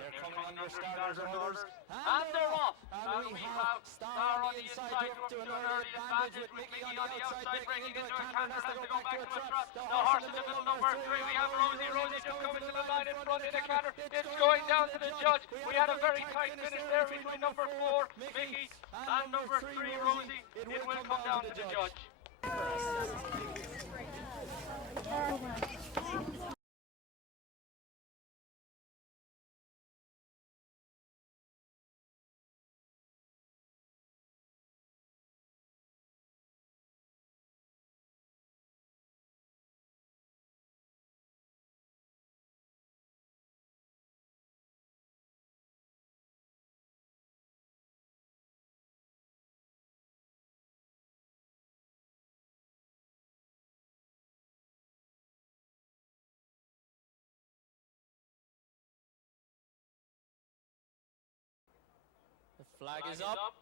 They're coming under starters orders. And they're off. And we have Star on the inside to an early advantage with Mickey on the outside breaking into a canter. Has to go back to a trot. The horse in the middle, number 3. We have Rosie. Rosie just coming to the line in front in the canter. It's going down to the judge. We had a very tight finish there between number 4, Mickey, and number 3, Rosie. It will come down to the judge. The flag is up.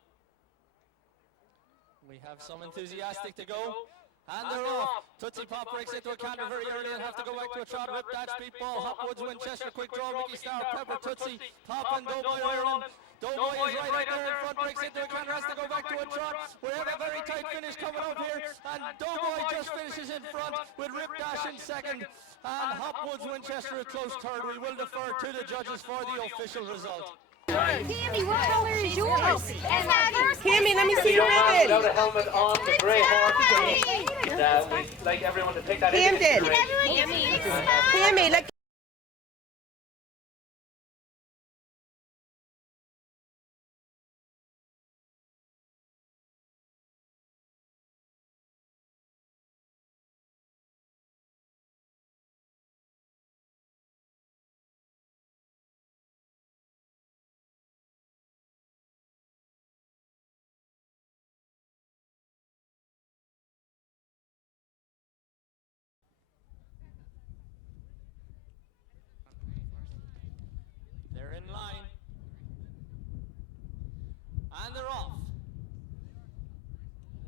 We have some enthusiastic to go. And they're off. Tootsie Pop breaks into a canter very early and have to go back to a trot. Whip that speed ball. Hopwoods, Winchester, quick draw. Mickey Star, Pepper, Tootsie Pop and Doughboy Ireland. Doughboy is right out there in front, breaks into a canter, has to go back to a trot. We have a very tight finish coming up here. And Doughboy just finishes in front with Rip Dash in second. And Hopwoods, Winchester a close third. We will defer to the judges for the official result. Tammy, what color is yours? Tammy, let me see your ribbon. Without a helmet on, the grey horse. We'd like everyone to take that in. Tammy, like. They're in line. And they're off.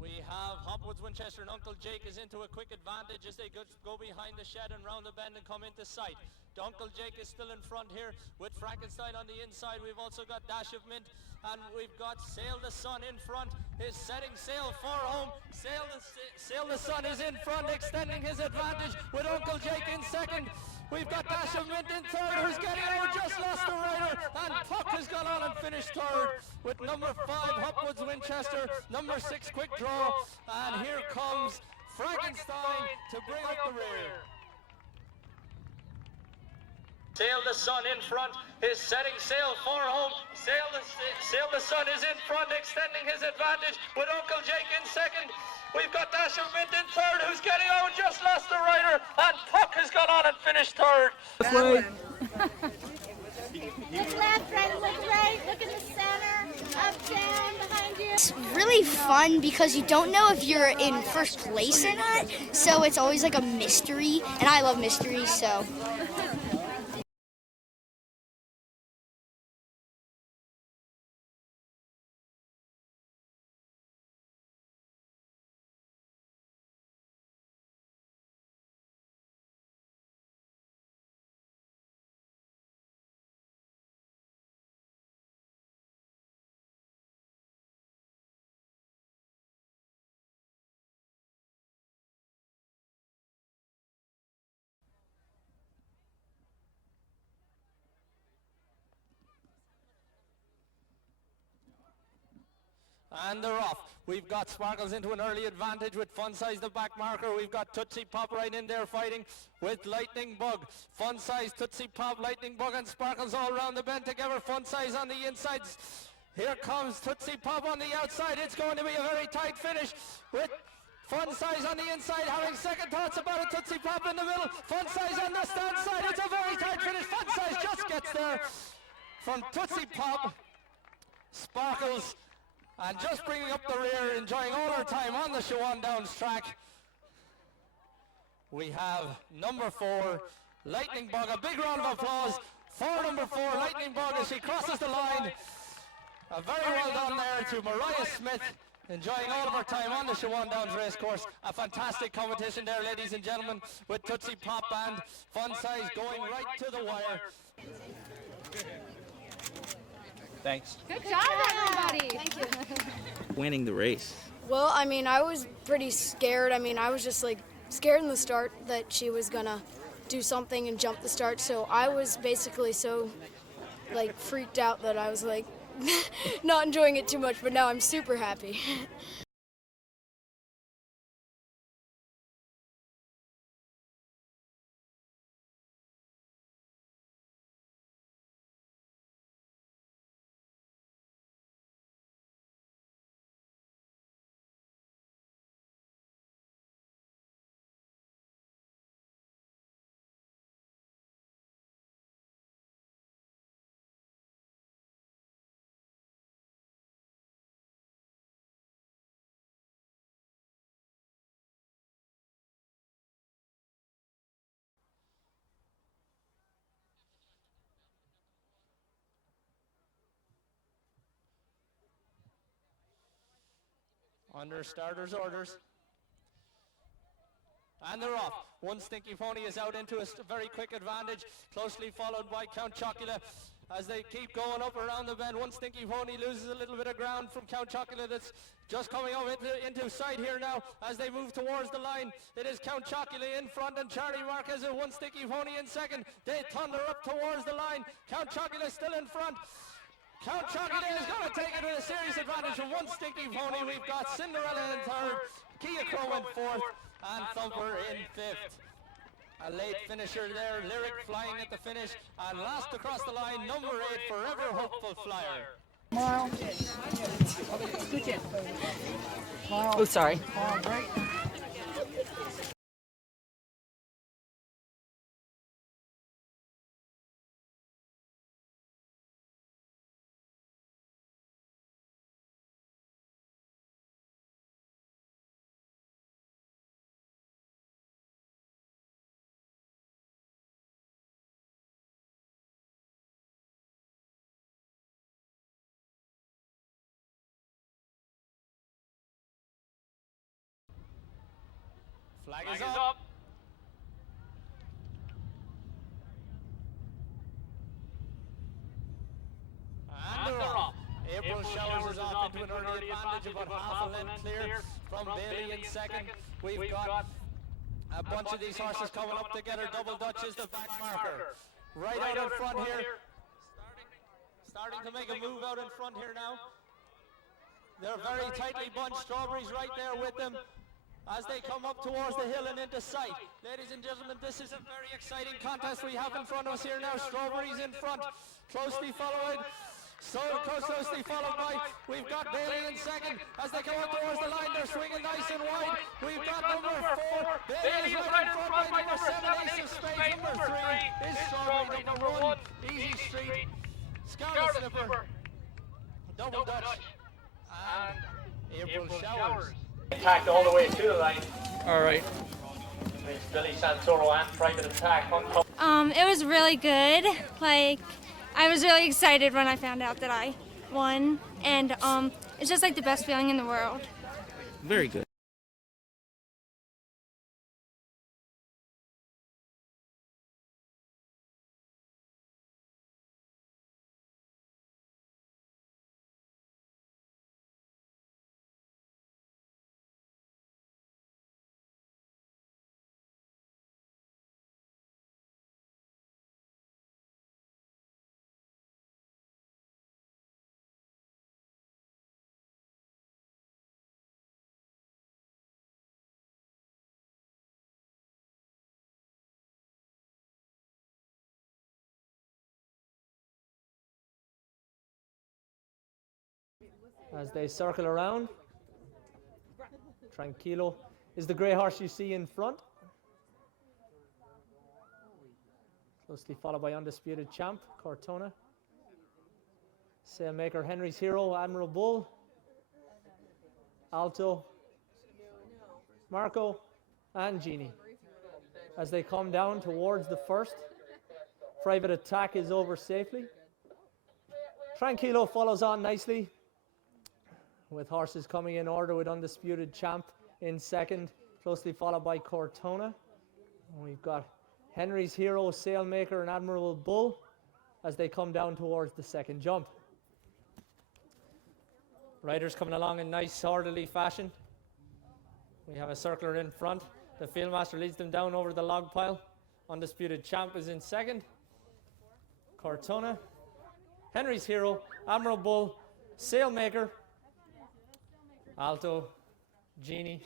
We have Hopwoods, Winchester and Uncle Jake is into a quick advantage as they go behind the shed and round the bend and come into sight. Uncle Jake is still in front here with Frankenstein on the inside. We've also got Dash of Mint and we've got Sail the Sun in front. Is setting sail for home. Sail the Sun is in front, extending his advantage with Uncle Jake in second. We've got Dash of Mint in third, who's getting over, just lost the rider, and Puck has gone on and finished third with number 5, Hopwoods Winchester, number 6, Quick Draw, and here comes Frankenstein to bring up the rear. Sail the Sun in front is setting sail for home. Sail the Sun is in front, extending his advantage with Uncle Jake in second. We've got Dash of Mint in third, who's getting out, just lost the rider, and Puck has gone on and finished third. Look left, right, look right, look in the center, up, down, behind you. It's really fun because you don't know if you're in first place or not, so it's always like a mystery, and I love mysteries, so. And they're off. We've got Sparkles into an early advantage with Fun Size the back marker. We've got Tootsie Pop right in there fighting with Lightning Bug. Fun Size, Tootsie Pop, Lightning Bug and Sparkles all around the bend together. Fun Size on the insides. Here comes Tootsie Pop on the outside. It's going to be a very tight finish with Fun Size on the inside having second thoughts about it. Tootsie Pop in the middle. Fun Size on the stand side. It's a very tight finish. Fun Size just gets there from Tootsie Pop. Sparkles and just bringing up the rear, enjoying all our time on the Shawan Downs track. We have number 4, Lightning Bug. A big round of applause for number 4, Lightning Bug, as she crosses the line. Very well done there to Mariah Smith Enjoying all of our time on the Shawan Downs Racecourse. A fantastic competition there, ladies and gentlemen, with Tootsie Pop and Fun Size going right to the wire. Thanks. Good job, everybody. Thank you. Winning the race. Well, I mean, I was pretty scared. I mean, I was just like scared in the start that she was gonna do something and jump the start. So I was basically so like freaked out that I was like not enjoying it too much, but now I'm super happy. Under starters' orders. And they're off. One Stinky Pony is out into a very quick advantage, closely followed by Count Chocula as they keep going up around the bend. One Stinky Pony loses a little bit of ground from Count Chocula that's just coming up into sight here now as they move towards the line. It is Count Chocula in front and Charlie Marquez and One Stinky Pony in second. They thunder up towards the line. Count Chocula still in front. Count Chocula is going to take it with a serious advantage from One Stinky Pony. We've got Cinderella in third, Kia Crow in fourth, and Thumper in fifth. A late finisher there, Lyric flying at the finish, and last across the line, number 8, Forever Hopeful Flyer. Oh, sorry. Flag is up. And they're off. April Showers is off into an early advantage, about half a length clear from Bailey in second. We've got a bunch of these horses coming up together. Double Dutch is the back marker. Right out in front here. Starting to make a move out in front here now. They're very tightly bunched. Strawberries right there with them as they come up towards the hill and into sight. Ladies and gentlemen, this is a very exciting contest we have in front of us here now. Strawberries in front, closely followed. Closely followed by, we've got Bailey in second. As they come up towards the line, they're swinging nice and wide. We've got number 4, Bailey is right in front by number 7, Ace of Spades. Number 3 is Strawberry. Number 1, Easy Street, Scarlet Slipper, Double Dutch, and April Showers. Attacked all the way to the line. All right. It's Billy Santoro and private attack. It was really good. Like, I was really excited when I found out that I won, and it's just like the best feeling in the world. Very good. As they circle around, Tranquilo is the grey horse you see in front. Closely followed by Undisputed Champ, Cortona. Sailmaker Henry's Hero, Admiral Bull. Alto, Marco, and Genie. As they come down towards the first, private attack is over safely. Tranquilo follows on nicely with horses coming in order with Undisputed Champ in second, closely followed by Cortona. And we've got Henry's Hero, Sailmaker, and Admirable Bull as they come down towards the second jump. Riders coming along in nice orderly fashion. We have a circler in front. The Fieldmaster leads them down over the log pile. Undisputed Champ is in second. Cortona, Henry's Hero, Admiral Bull, Sailmaker, Alto, Genie,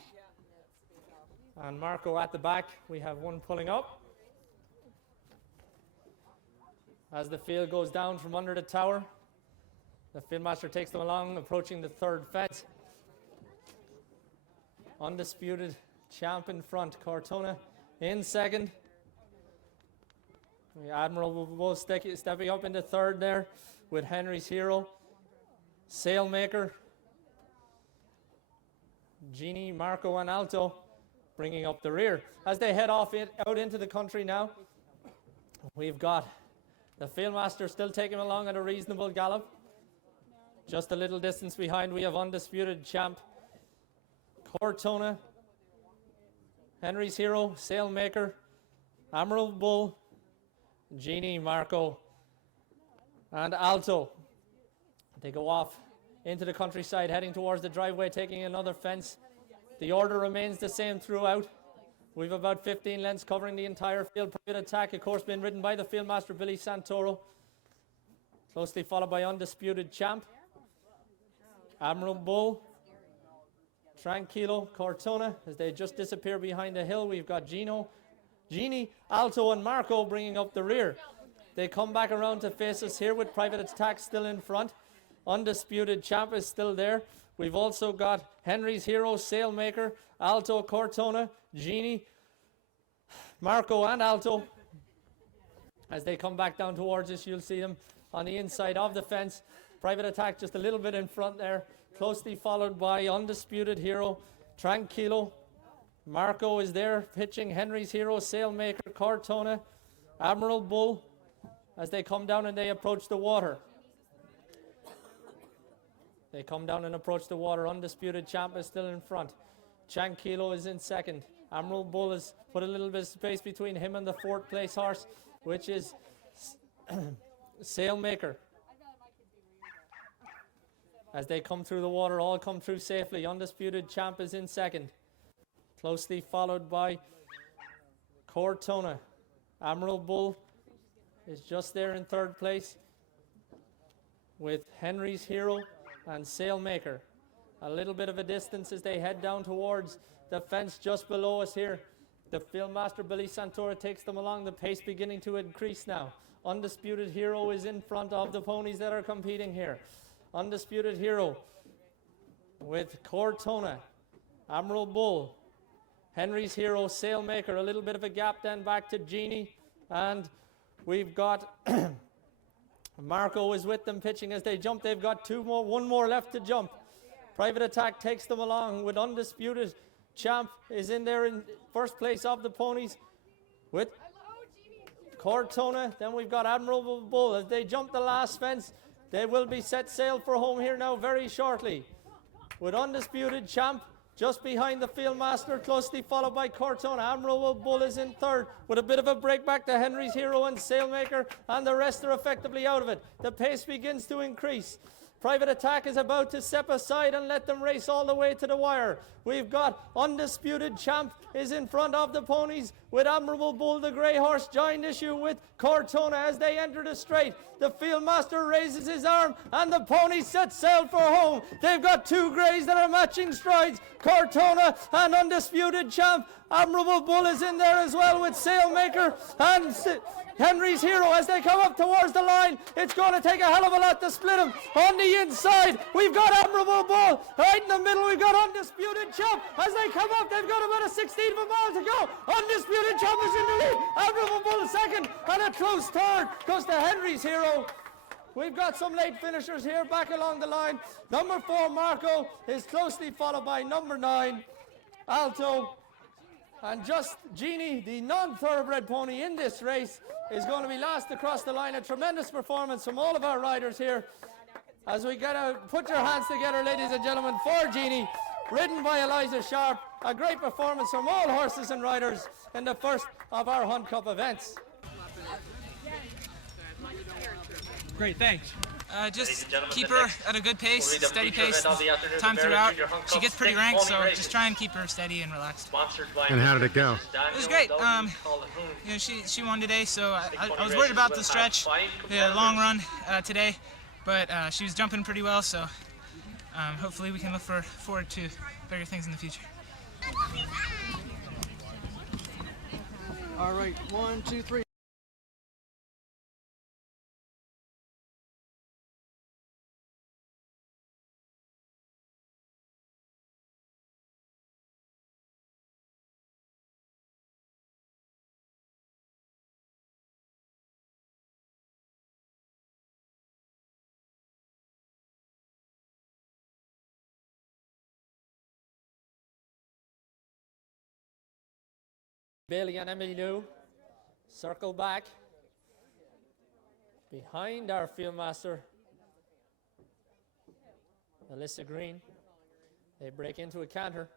and Marco at the back. We have one pulling up. As the field goes down from under the tower, the Fieldmaster takes them along, approaching the third fence. Undisputed Champ in front, Cortona in second. The Admiral Bull stepping up into third there with Henry's Hero, Sailmaker, Genie, Marco, and Alto bringing up the rear. As they head off out into the country now, we've got the Fieldmaster still taking them along at a reasonable gallop. Just a little distance behind, we have Undisputed Champ, Cortona, Henry's Hero, Sailmaker, Admiral Bull, Genie, Marco, and Alto. They go off into the countryside, heading towards the driveway, taking another fence. The order remains the same throughout. We've about 15 lengths covering the entire field. Private Attack, of course, being ridden by the Fieldmaster Billy Santoro. Closely followed by Undisputed Champ, Admiral Bull, Tranquilo, Cortona. As they just disappear behind the hill, we've got Genie, Alto, and Marco bringing up the rear. They come back around to face us here with Private Attack still in front. Undisputed Champ is still there. We've also got Henry's Hero, Sailmaker, Alto, Cortona, Genie, Marco, and Alto. As they come back down towards us, you'll see them on the inside of the fence. Private Attack just a little bit in front there, closely followed by Undisputed Hero, Tranquilo. Marco is there pitching Henry's Hero, Sailmaker, Cortona, Admiral Bull as they come down and they approach the water. They come down and approach the water. Undisputed Champ is still in front. Tranquilo is in second. Admiral Bull has put a little bit of space between him and the fourth place horse, which is Sailmaker. As they come through the water, all come through safely. Undisputed Champ is in second, closely followed by Cortona. Admiral Bull is just there in third place with Henry's Hero and Sailmaker. A little bit of a distance as they head down towards the fence just below us here. The Fieldmaster Billy Santoro takes them along, the pace beginning to increase now. Undisputed Hero is in front of the ponies that are competing here. Undisputed Hero with Cortona, Admiral Bull, Henry's Hero, Sailmaker. A little bit of a gap then back to Genie, and we've got Marco is with them pitching as they jump. They've got one more left to jump. Private Attack takes them along with Undisputed Champ is in there in first place of the ponies with Cortona. Then we've got Admiral Bull as they jump the last fence. They will be set sail for home here now very shortly, with Undisputed Champ just behind the Fieldmaster, closely followed by Cortona. Admiral Bull is in third with a bit of a break back to Henry's Hero and Sailmaker, and the rest are effectively out of it. The pace begins to increase. Private Attack is about to step aside and let them race all the way to the wire. We've got Undisputed Champ is in front of the ponies with Admirable Bull, the grey horse, joined issue with Cortona as they enter the straight. The Fieldmaster raises his arm and the ponies set sail for home. They've got two greys that are matching strides, Cortona and Undisputed Champ. Admirable Bull is in there as well with Sailmaker and Henry's Hero as they come up towards the line. It's going to take a hell of a lot to split them. On the inside, we've got Admirable Bull. Right in the middle, we've got Undisputed Champ. As they come up, they've got about a 16th of a mile to go. Undisputed Champ is in the lead. Admirable Bull second, and a close third goes to Henry's Hero. We've got some late finishers here back along the line. Number 4, Marco, is closely followed by number 9, Alto. And just Genie, the non-thoroughbred pony in this race, is going to be last across the line. A tremendous performance from all of our riders here. As we gotta put your hands together, ladies and gentlemen, for Jeannie, ridden by Eliza Sharp. A great performance from all horses and riders in the first of our Hunt Cup events. Great, thanks. Just keep her at a good pace, steady pace, time throughout. She gets pretty ranked, so just try and keep her steady and relaxed. And how did it go? It was great. You know, she won today, so I was worried about the stretch, the long run today, but she was jumping pretty well, so hopefully we can look forward to bigger things in the future. All right, 1, 2, 3. Bailey and Emily Lou circle back behind our fieldmaster, Alyssa Green. They break into a canter.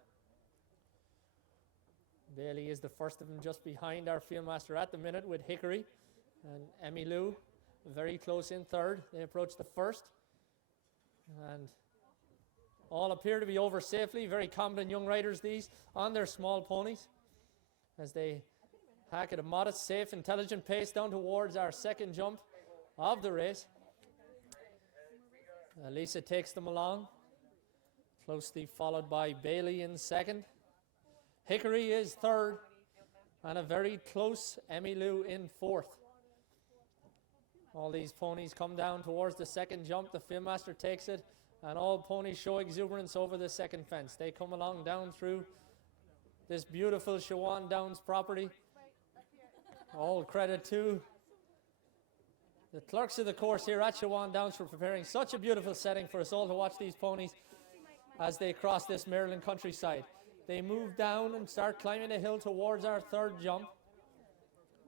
Bailey is the first of them just behind our fieldmaster at the minute with Hickory, and Emmy Lou very close in third. They approach the first, and all appear to be over safely. Very competent young riders these on their small ponies, as they hack at a modest, safe, intelligent pace down towards our second jump of the race. Lisa takes them along, closely followed by Bailey in second. Hickory is third, and a very close Emmy Lou in fourth. All these ponies come down towards the second jump. The fieldmaster takes it, and all ponies show exuberance over the second fence. They come along down through this beautiful Shawan Downs property. All credit to the clerks of the course here at Shawan Downs for preparing such a beautiful setting for us all to watch these ponies as they cross this Maryland countryside. They move down and start climbing a hill towards our third jump.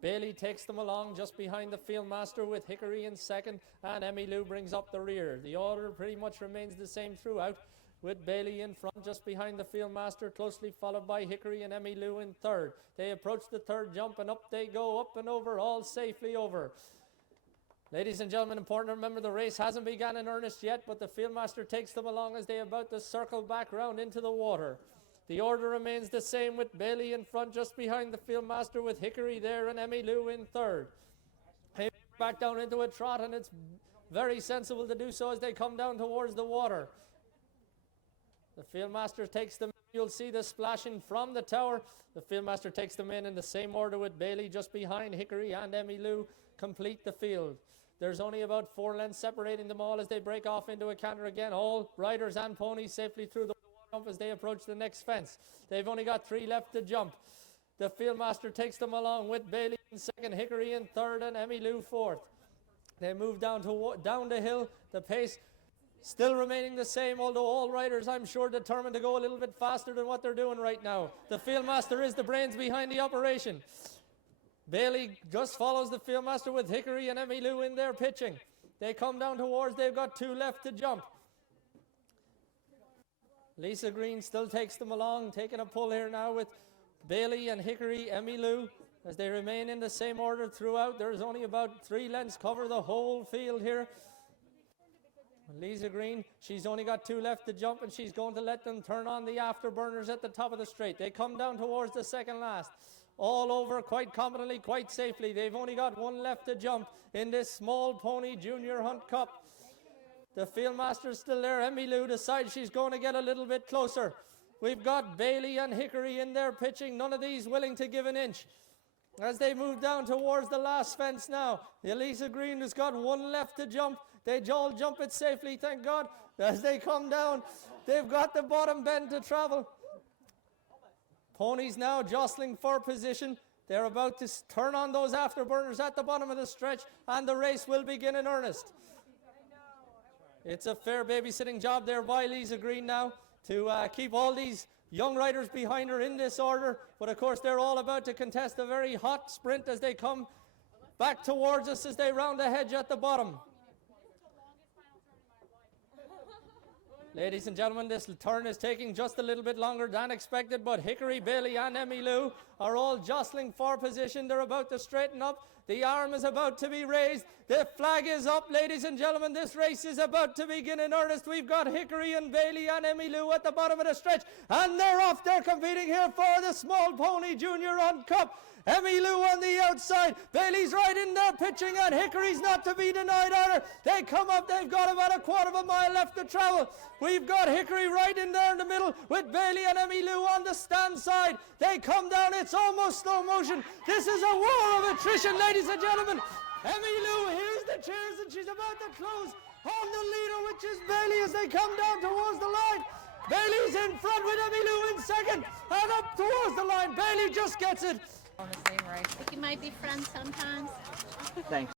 Bailey takes them along just behind the fieldmaster with Hickory in second, and Emmy Lou brings up the rear. The order pretty much remains the same throughout, with Bailey in front just behind the fieldmaster, closely followed by Hickory and Emmy Lou in third. They approach the third jump, and up they go, up and over, all safely over. Ladies and gentlemen, important to remember the race hasn't begun in earnest yet, but the fieldmaster takes them along as they are about to circle back round into the water. The order remains the same, with Bailey in front just behind the fieldmaster, with Hickory there and Emmy Lou in third. They back down into a trot, and it's very sensible to do so as they come down towards the water. The fieldmaster takes them. You'll see the splashing from the tower. The fieldmaster takes them in the same order, with Bailey just behind Hickory and Emmy Lou complete the field. There's only about 4 lengths separating them all as they break off into a canter again. All riders and ponies safely through the jump as they approach the next fence. They've only got 3 left to jump. The fieldmaster takes them along with Bailey in second, Hickory in third, and Emmy Lou fourth. They move down the hill. The pace still remaining the same, although all riders, I'm sure, determined to go a little bit faster than what they're doing right now. The fieldmaster is the brains behind the operation. Bailey just follows the fieldmaster with Hickory and Emmy Lou in there pitching. They come down towards, they've got 2 left to jump. Lisa Green still takes them along, taking a pull here now with Bailey and Hickory, Emmy Lou, as they remain in the same order throughout. There's only about 3 lengths cover the whole field here. Lisa Green, she's only got 2 left to jump, and she's going to let them turn on the afterburners at the top of the straight. They come down towards the second last. All over quite competently, quite safely. They've only got 1 left to jump in this small pony junior hunt cup. The fieldmaster's still there. Emmy Lou decides she's going to get a little bit closer. We've got Bailey and Hickory in there pitching. None of these willing to give an inch. As they move down towards the last fence now, Elisa Green has got 1 left to jump. They all jump it safely, thank God. As they come down, they've got the bottom bend to travel. Ponies now jostling for position. They're about to turn on those afterburners at the bottom of the stretch, and the race will begin in earnest. It's a fair babysitting job there by Lisa Green now to keep all these young riders behind her in this order. But of course, they're all about to contest a very hot sprint as they come back towards us as they round the hedge at the bottom. Ladies and gentlemen, this turn is taking just a little bit longer than expected, but Hickory, Bailey and Emmy Lou are all jostling for position. They're about to straighten up. The arm is about to be raised. The flag is up, ladies and gentlemen. This race is about to begin in earnest. We've got Hickory and Bailey and Emmy Lou at the bottom of the stretch, and they're off. They're competing here for the Small Pony Junior Run Cup. Emmy Lou on the outside. Bailey's right in there pitching, and Hickory's not to be denied either. They come up. They've got about a quarter of a mile left to travel. We've got Hickory right in there in the middle with Bailey and Emmy Lou on the stand side. They come down. It's almost slow motion. This is a war of attrition, ladies and gentlemen. Emmy Lou hears the cheers, and she's about to close on the leader, which is Bailey, as they come down towards the line. Bailey's in front with Emmy Lou in second, and up towards the line. Bailey just gets it. On the same race. I think you might be friends sometimes. Thanks.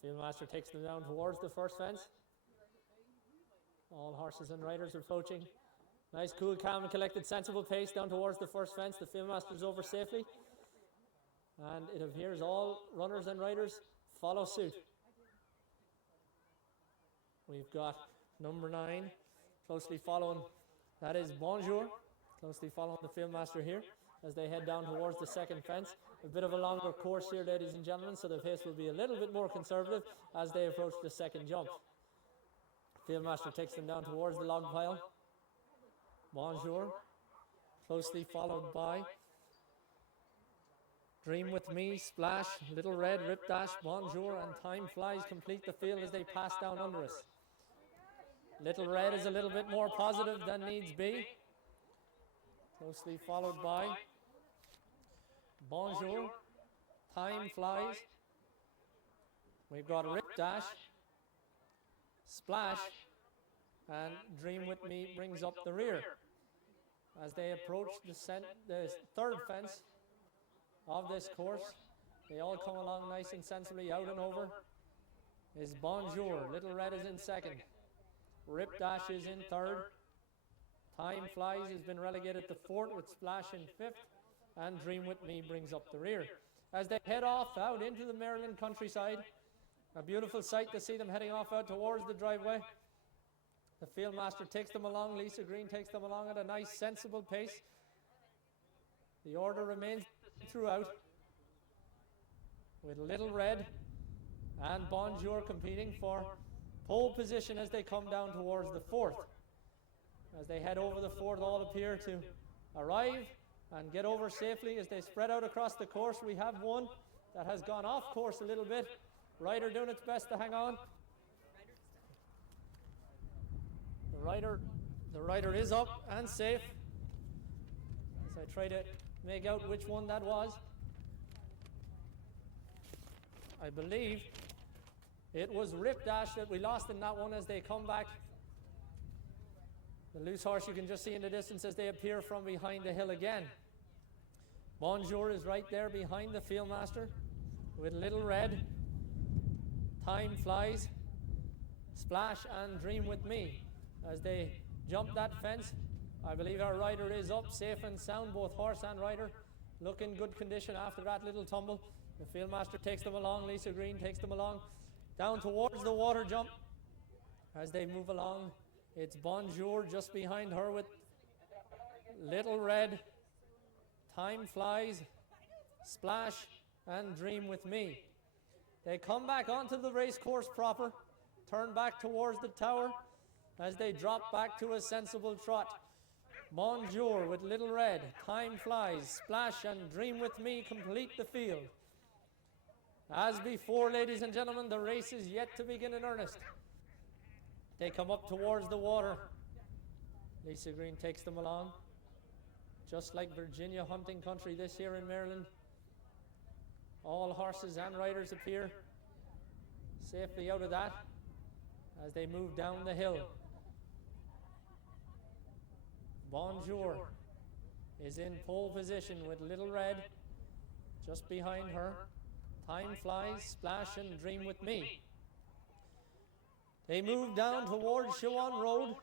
The fieldmaster takes them down towards the first fence. All horses and riders are approaching. Nice, cool, calm and collected, sensible pace down towards the first fence. The fieldmaster's over safely. And it appears all runners and riders follow suit. We've got number 9 closely following. That is Bonjour, closely following the fieldmaster here as they head down towards the second fence. A bit of a longer course here, ladies and gentlemen, so the pace will be a little bit more conservative as they approach the second jump. Fieldmaster takes them down towards the log pile. Bonjour, closely followed by Dream With Me, Splash, Little Red, Rip Dash, Bonjour, and Time Flies complete the field as they pass down under us. Little Red is a little bit more positive than needs be. Closely followed by Bonjour, Time Flies. We've got Rip Dash, Splash, and Dream With Me brings up the rear. As they approach the third fence of this course, they all come along nice and sensibly. Out and over is Bonjour. Little Red is in second. Rip Dash is in third. Time Flies has been relegated to fourth with Splash in fifth. And Dream With Me brings up the rear. As they head off out into the Maryland countryside, a beautiful sight to see them heading off out towards the driveway. The fieldmaster takes them along. Lisa Green takes them along at a nice, sensible pace. The order remains throughout, with Little Red and Bonjour competing for pole position as they come down towards the fourth. As they head over the fourth, all appear to arrive and get over safely as they spread out across the course. We have one that has gone off course a little bit. Rider doing its best to hang on. The rider is up and safe. As I try to make out which one that was. I believe it was Rip Dash that we lost in that one as they come back. The loose horse you can just see in the distance as they appear from behind the hill again. Bonjour is right there behind the fieldmaster with Little Red, Time Flies, Splash and Dream With Me. As they jump that fence, I believe our rider is up safe and sound, both horse and rider look in good condition after that little tumble. The fieldmaster takes them along. Lisa Green takes them along down towards the water jump. As they move along, it's Bonjour just behind her with Little Red, Time Flies, Splash and Dream With Me. They come back onto the race course proper, turn back towards the tower as they drop back to a sensible trot. Bonjour with Little Red, Time Flies, Splash and Dream With Me complete the field. As before, ladies and gentlemen, the race is yet to begin in earnest. They come up towards the water. Lisa Green takes them along. Just like Virginia hunting country this year in Maryland. All horses and riders appear safely out of that as they move down the hill. Bonjour is in pole position with Little Red just behind her. Time Flies, Splash and Dream With Me. They move down towards Shawan Road,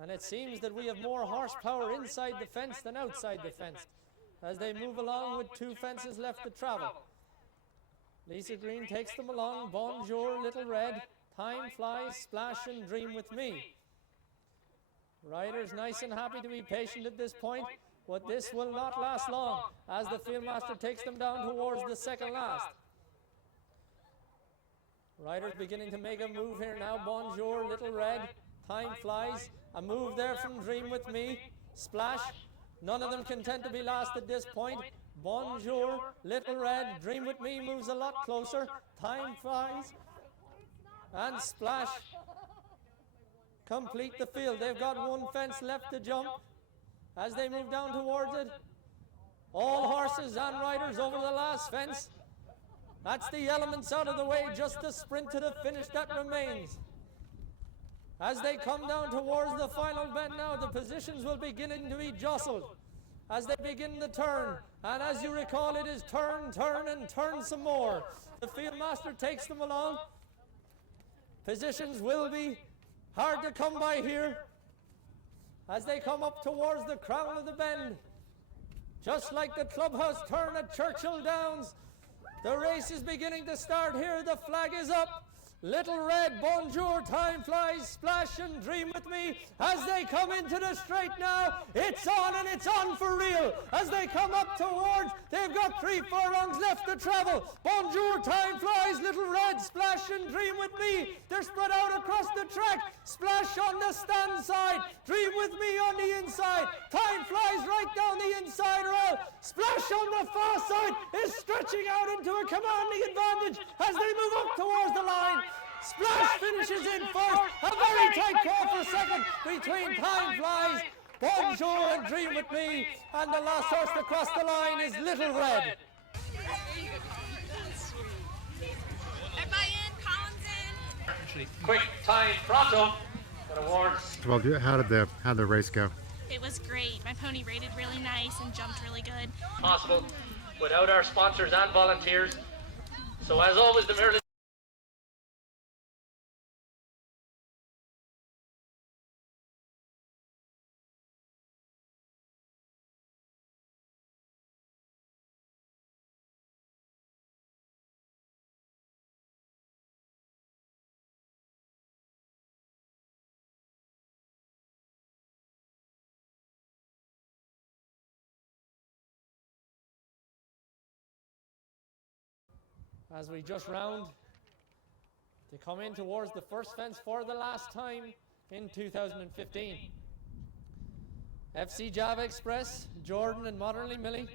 and it seems that we have more horsepower inside the fence than outside the fence as they move along with 2 fences left to travel. Lisa Green takes them along. Bonjour, Little Red, Time Flies, Splash and Dream With Me. Riders nice and happy to be patient at this point, but this will not last long as the fieldmaster takes them down towards the second last. Riders beginning to make a move here now. Bonjour, Little Red, Time Flies, a move there from Dream With Me, Splash. None of them content to be last at this point. Bonjour, Little Red, Dream With Me moves a lot closer. Time Flies and Splash complete the field. They've got 1 fence left to jump as they move down towards it. All horses and riders over the last fence. That's the elements out of the way, just the sprint to the finish that remains. As they come down towards the final bend now, the positions will beginning to be jostled as they begin the turn. And as you recall, it is turn, turn, and turn some more. The fieldmaster takes them along. Positions will be hard to come by here as they come up towards the crown of the bend. Just like the clubhouse turn at Churchill Downs, the race is beginning to start here. The flag is up. Little Red, Bonjour, Time Flies, Splash and Dream With Me as they come into the straight now. It's on, and it's on for real as they come up towards. They've got 3 furlongs left to travel. Bonjour, Time Flies, Little Red, Splash and Dream With Me. They're spread out across the track. Splash on the stand side, Dream With Me on the inside. Time Flies right down the inside rail. Splash on the far side is stretching out into a commanding advantage as they move up towards the line. Splash finishes in first. A very tight call for second between Time Flies, Bonjour and Dream With Me, and the last horse to cross the line is Little Red. Everybody in, Collins in. Quick time, Pronto. Got awards. Well, how'd the race go? It was great. My pony rated really nice and jumped really good. Possible without our sponsors and volunteers. So as always, the Maryland as we just round to come in towards the first fence for the last time in 2015. FC Java Express, Jordan and Modernly Millie,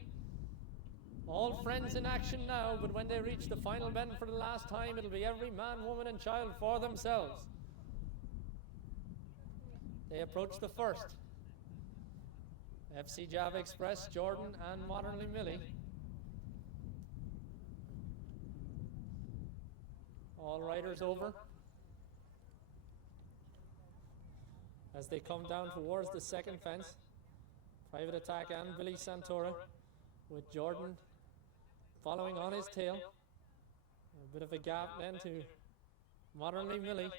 all friends in action now, but when they reach the final bend for the last time, it'll be every man, woman and child for themselves. They approach the first. FC Java Express, Jordan and Modernly Millie. All riders over as they come down towards the second fence. Private Attack and Billy Santora with Jordan following on his tail. A bit of a gap then to Modernly Millie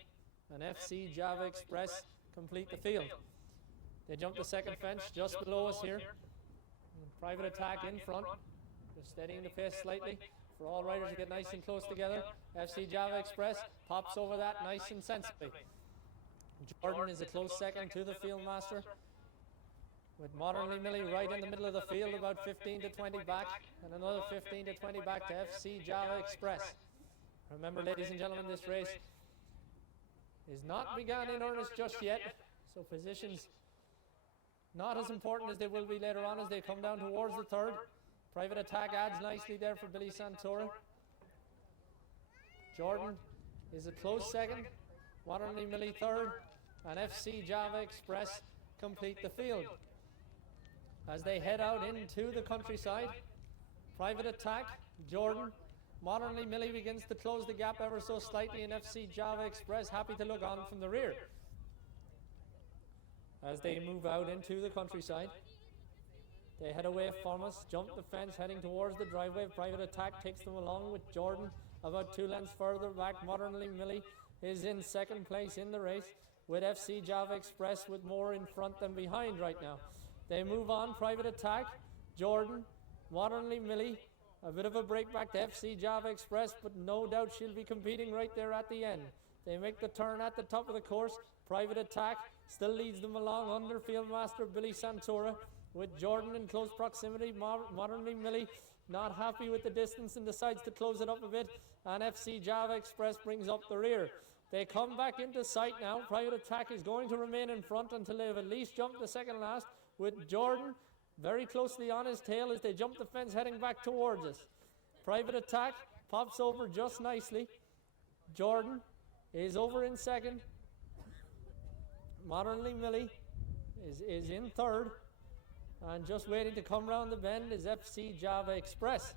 and FC Java Express complete the field. They jump the second fence just below us here. And Private Attack in front, just steadying the pace slightly for all riders to get nice and close together. FC Java Express pops over that nice and sensibly. Jordan is a close second to the fieldmaster, with Modernly Millie right in the middle of the field, about 15 to 20 back, and another 15 to 20 back to FC Java Express. Remember, ladies and gentlemen, this race is not begun in earnest just yet, so positions not as important as they will be later on as they come down towards the third. Private Attack adds nicely there for Billy Santora. Jordan is a close second, Modernly Millie third, and FC Java Express complete the field. As they head out into the countryside, Private Attack Jordan. Modernly Millie begins to close the gap ever so slightly, and FC Java Express happy to look on from the rear as they move out into the countryside. They head away from us, jump the fence, heading towards the driveway. Private Attack takes them along with Jordan about 2 lengths further back. Modernly Millie is in second place in the race, with FC Java Express with more in front than behind right now. They move on. Private Attack, Jordan, Modernly Millie, a bit of a break back to FC Java Express, but no doubt she'll be competing right there at the end. They make the turn at the top of the course. Private Attack still leads them along under Fieldmaster Billy Santora, with Jordan in close proximity. Modernly Millie not happy with the distance and decides to close it up a bit, and FC Java Express brings up the rear. They come back into sight now. Private Attack is going to remain in front until they've at least jumped the second last, with Jordan very closely on his tail as they jump the fence heading back towards us. Private Attack pops over just nicely. Jordan is over in second. Modernly Millie is in third. And just waiting to come round the bend is FC Java Express.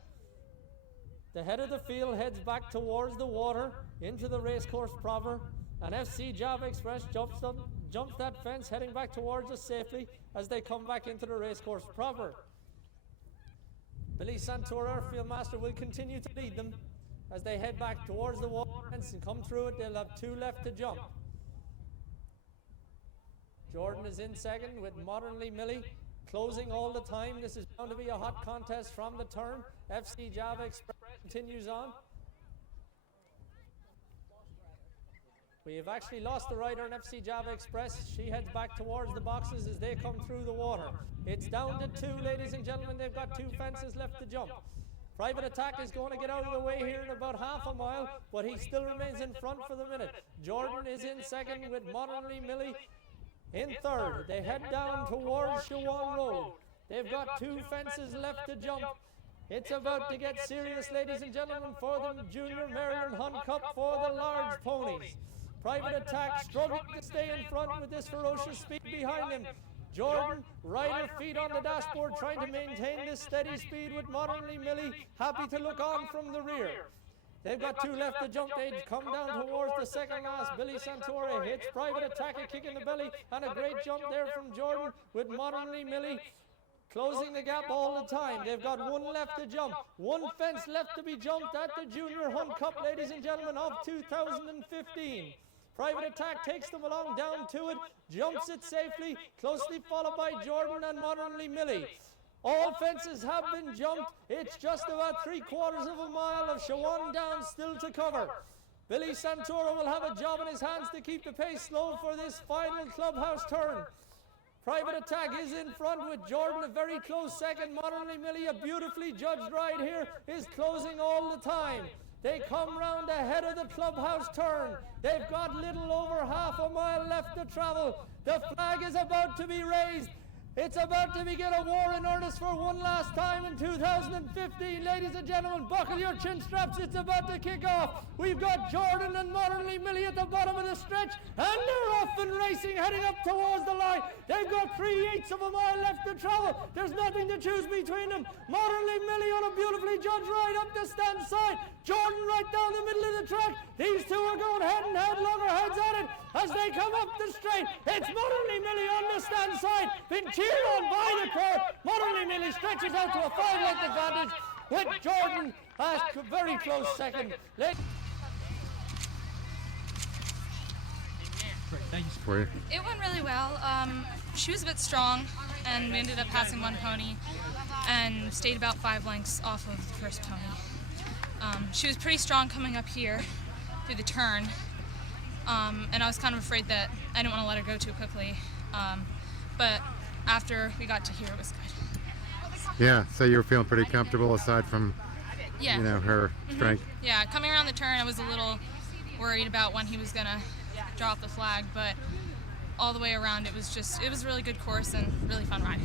The head of the field heads back towards the water into the racecourse proper, and FC Java Express jumps that fence heading back towards us safely as they come back into the racecourse proper. Billy Santora, our fieldmaster, will continue to lead them as they head back towards the water fence and come through it. They'll have 2 left to jump. Jordan is in second with Modernly Millie closing all the time. This is bound to be a hot contest from the turn. FC Java Express continues on. We have actually lost the rider in FC Java Express. She heads back towards the boxes as they come through the water. It's down to 2, ladies and gentlemen. They've got 2 fences left to jump. Private Attack is going to get out of the way here in about half a mile, but he still remains in front for the minute. Jordan is in second with Modernly Millie in third. They head down towards Shawan Road. They've got 2 fences left to jump. It's about to get serious, ladies and gentlemen, for the Junior Maryland Hunt Cup for the large ponies. Private Attack struggling to stay in front with this ferocious speed behind him. Jordan, rider feet on the dashboard, trying to maintain this steady speed with Modernly Millie, happy to look on from the rear. They've got 2 left to jump. They come down towards the second last. Billy Santora hits Private Attack, a kick in the belly, and a great jump there from Jordan with Modernly Millie closing the gap all the time. They've got 1 left to jump. 1 fence left to be jumped at the Junior Hunt Cup, ladies and gentlemen, of 2015. Private Attack takes them along down to it, jumps it safely, closely followed by Jordan and Modernly Millie. All fences have been jumped. It's just about 3/4 of a mile of Shawan down still to cover. Billy Santora will have a job in his hands to keep the pace slow for this final clubhouse turn. Private Attack is in front with Jordan a very close second. Modernly Millie, a beautifully judged ride here, is closing all the time. They come round ahead of the clubhouse turn. They've got little over half a mile left to travel. The flag is about to be raised. It's about to begin a war in earnest for one last time in 2015. Ladies and gentlemen, buckle your chin straps. It's about to kick off. We've got Jordan and Modernly Millie at the bottom of the stretch, and they're off and racing, heading up towards the line. They've got 3/8 of a mile left to travel. There's nothing to choose between them. Modernly Millie on a beautifully judged ride up the stand side. Jordan right down the middle of the track. These 2 are going head and head, loggerheads at it as they come up the straight. It's Modernly Millie on the stand side, been cheered on by the crowd. Modernly Millie stretches out to a 5-length advantage with Jordan at a very close second. For you. It went really well. She was a bit strong, and we ended up passing 1 pony and stayed about 5 lengths off of the first pony. She was pretty strong coming up here through the turn, and I was kind of afraid that I didn't want to let her go too quickly, but after we got to here, it was good. Yeah, so you were feeling pretty comfortable aside from, yeah, you know, her strength. Yeah, coming around the turn, I was a little worried about when he was going to drop the flag, but all the way around, it was a really good course and really fun ride.